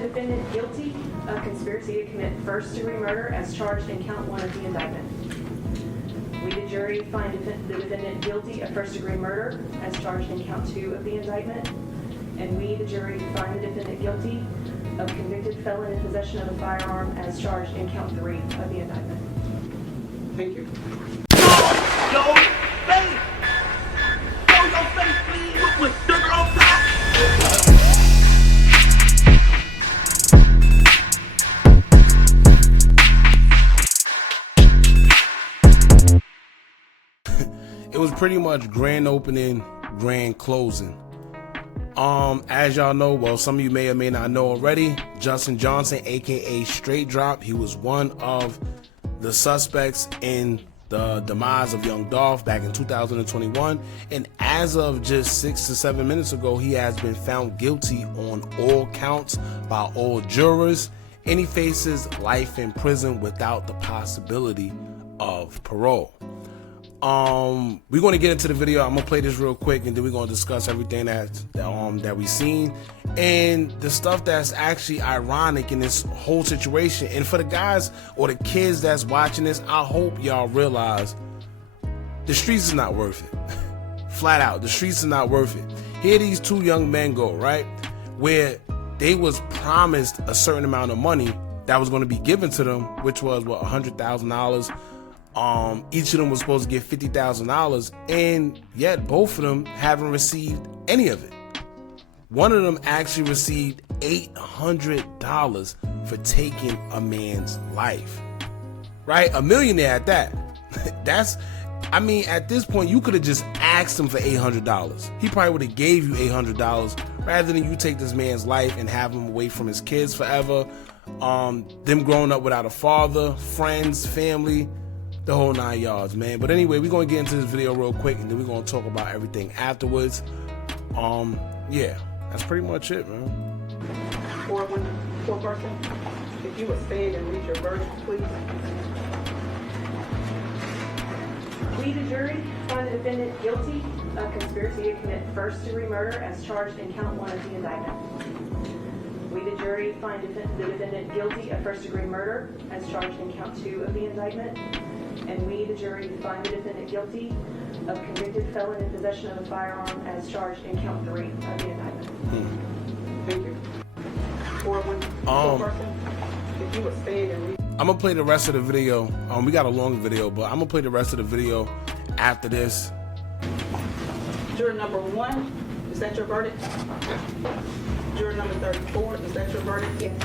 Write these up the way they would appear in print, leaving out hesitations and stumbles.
the defendant guilty of conspiracy to commit first-degree murder as charged in count 1 of the indictment. We, the jury, find the defendant guilty of first-degree murder as charged in count 2 of the indictment. And we, the jury, find the defendant guilty of convicted felon in possession of a firearm as charged in count 3 of the indictment. Thank you. Your face! Show your face, please! With sugar on top! It was pretty much grand opening, grand closing. As y'all know, well, some of you may or may not know already, Justin Johnson, A.K.A. Straight Dropp, he was one of the suspects in the demise of young Dolph back in 2021. And as of just 6 to 7 minutes ago, he has been found guilty on all counts by all jurors, and he faces life in prison without the possibility of parole. We're going to get into the video. I'm going to play this real quick, and then we're going to discuss everything that we've seen and the stuff that's actually ironic in this whole situation. And for the guys or the kids that's watching this, I hope y'all realize the streets is not worth it. Flat out, the streets are not worth it. Here these two young men go, right, where they was promised a certain amount of money that was going to be given to them, which was what, $100,000. Each of them was supposed to get $50,000, and yet both of them haven't received any of it. One of them actually received $800 for taking a man's life, right? A millionaire at that. I mean, at this point, you could have just asked him for $800. He probably would have gave you $800 rather than you take this man's life and have him away from his kids forever. Them growing up without a father, friends, family, the whole 9 yards, man. But anyway, we're going to get into this video real quick, and then we're going to talk about everything afterwards. Yeah, that's pretty much it, man. Four person, if you would stand and read your verdict, please. We, the jury, find the defendant guilty of conspiracy to commit first-degree murder as charged in count 1 of the indictment. We, the jury, find the defendant guilty of first-degree murder as charged in count 2 of the indictment. And we, the jury, find the defendant guilty of convicted felon in possession of a firearm as charged in count 3 of the indictment. Thank you. Four person, if you would stand and read. I'm gonna play the rest of the video. We got a long video, but I'm gonna play the rest of the video after this. Juror number 1, is that your verdict? Juror number 34, is that your verdict? Yes.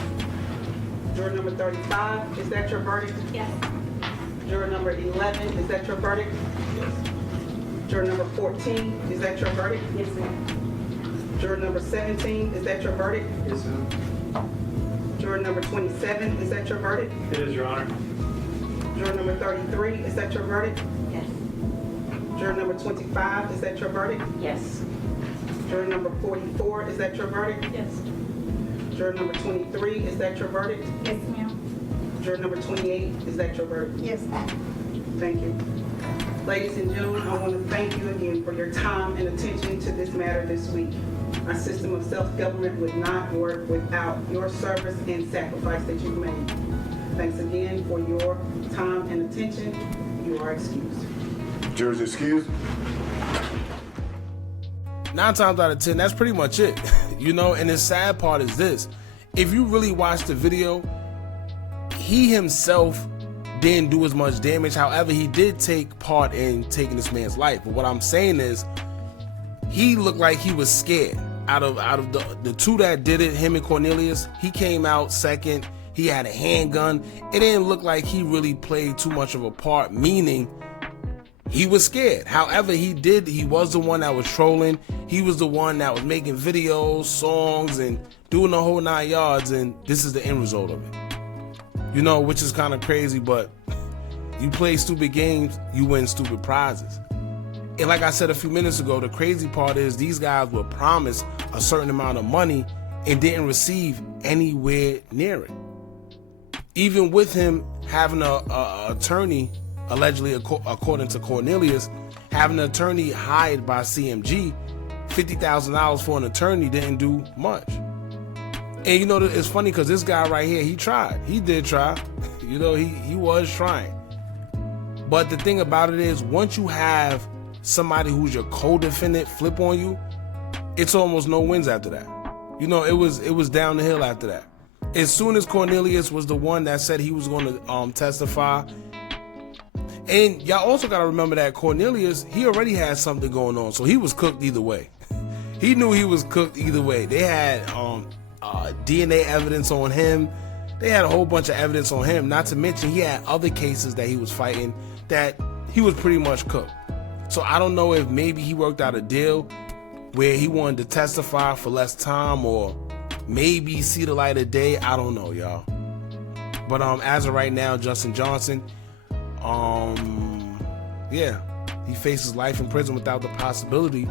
Juror number 35, is that your verdict? Yes. Juror number 11, is that your verdict? Yes. Juror number 14, is that your verdict? Yes, ma'am. Juror number 17, is that your verdict? Yes, ma'am. Juror number 27, is that your verdict? It is, Your Honor. Juror number 33, is that your verdict? Yes. Juror number 25, is that your verdict? Yes. Juror number 44, is that your verdict? Yes. Juror number 23, is that your verdict? Yes, ma'am. Juror number 28, is that your verdict? Yes, ma'am. Thank you. Ladies and gentlemen, I want to thank you again for your time and attention to this matter this week. Our system of self-government would not work without your service and sacrifice that you've made. Thanks again for your time and attention. You are excused. Jurors excused. 9 times out of 10, that's pretty much it. You know, and the sad part is this. If you really watch the video, he himself didn't do as much damage. However, he did take part in taking this man's life. But what I'm saying is, he looked like he was scared. Out of the two that did it, him and Cornelius, he came out second. He had a handgun. It didn't look like he really played too much of a part, meaning he was scared. However, he was the one that was trolling. He was the one that was making videos, songs, and doing the whole 9 yards, and this is the end result of it. You know, which is kind of crazy, but you play stupid games, you win stupid prizes. And like I said a few minutes ago, the crazy part is these guys were promised a certain amount of money and didn't receive anywhere near it. Even with him having a attorney, allegedly according to Cornelius, having an attorney hired by CMG, $50,000 for an attorney didn't do much. And you know, it's funny because this guy right here, he tried. He did try. You know, he was trying. But the thing about it is, once you have somebody who's your co-defendant flip on you, it's almost no wins after that. You know, it was down the hill after that. As soon as Cornelius was the one that said he was going to testify, and y'all also got to remember that Cornelius, he already had something going on, so he was cooked either way. He knew he was cooked either way. They had DNA evidence on him. They had a whole bunch of evidence on him, not to mention he had other cases that he was fighting that he was pretty much cooked. So I don't know if maybe he worked out a deal where he wanted to testify for less time or maybe see the light of day. I don't know, y'all. But as of right now, Justin Johnson, yeah, he faces life in prison without the possibility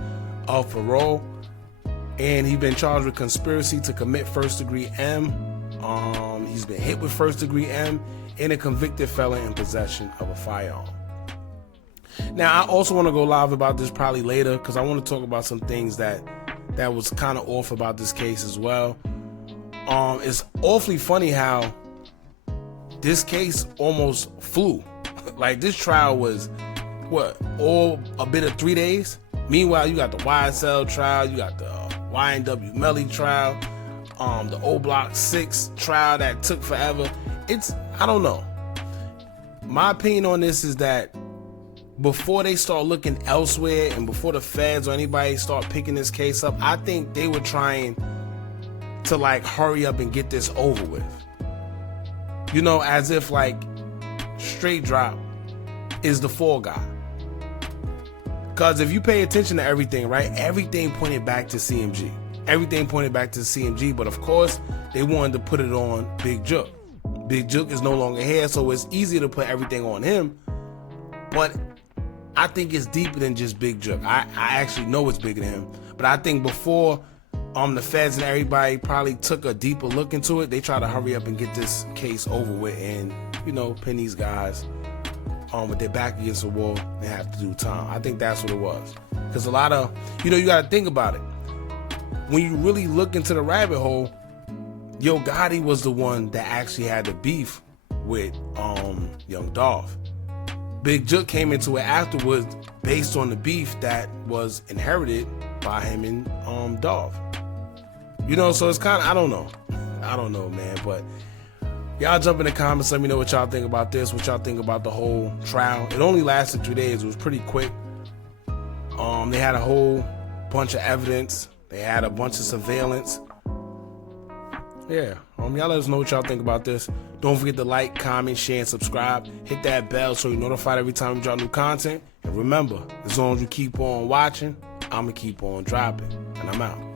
of parole. And he's been charged with conspiracy to commit first-degree M. He's been hit with first-degree M and a convicted felon in possession of a firearm. Now, I also want to go live about this probably later because I want to talk about some things that was kind of off about this case as well. It's awfully funny how this case almost flew. Like, this trial was, all a bit of 3 days? Meanwhile, you got the YSL trial, you got the YNW Melly trial, the O Block 6 trial that took forever. I don't know. My opinion on this is that before they start looking elsewhere and before the feds or anybody start picking this case up, I think they were trying to like hurry up and get this over with. You know, as if like Straight Drop is the fall guy. Because if you pay attention to everything, right, everything pointed back to CMG. Everything pointed back to CMG, but of course, they wanted to put it on Big Jook. Big Jook is no longer here, so it's easier to put everything on him. But I think it's deeper than just Big Jook. I actually know it's bigger than him. But I think before the feds and everybody probably took a deeper look into it, they tried to hurry up and get this case over with and, you know, pin these guys with their back against the wall and have to do time. I think that's what it was. Because a lot of, you know, you got to think about it. When you really look into the rabbit hole, Yo Gotti was the one that actually had the beef with young Dolph. Big Jook came into it afterwards based on the beef that was inherited by him and Dolph. You know, so it's kind of, I don't know, man, but y'all jump in the comments, let me know what y'all think about this, what y'all think about the whole trial. It only lasted 2 days. It was pretty quick. They had a whole bunch of evidence. They had a bunch of surveillance. Yeah, y'all let us know what y'all think about this. Don't forget to like, comment, share, and subscribe. Hit that bell so you're notified every time we drop new content. And remember, as long as you keep on watching, I'm going to keep on dropping. And I'm out.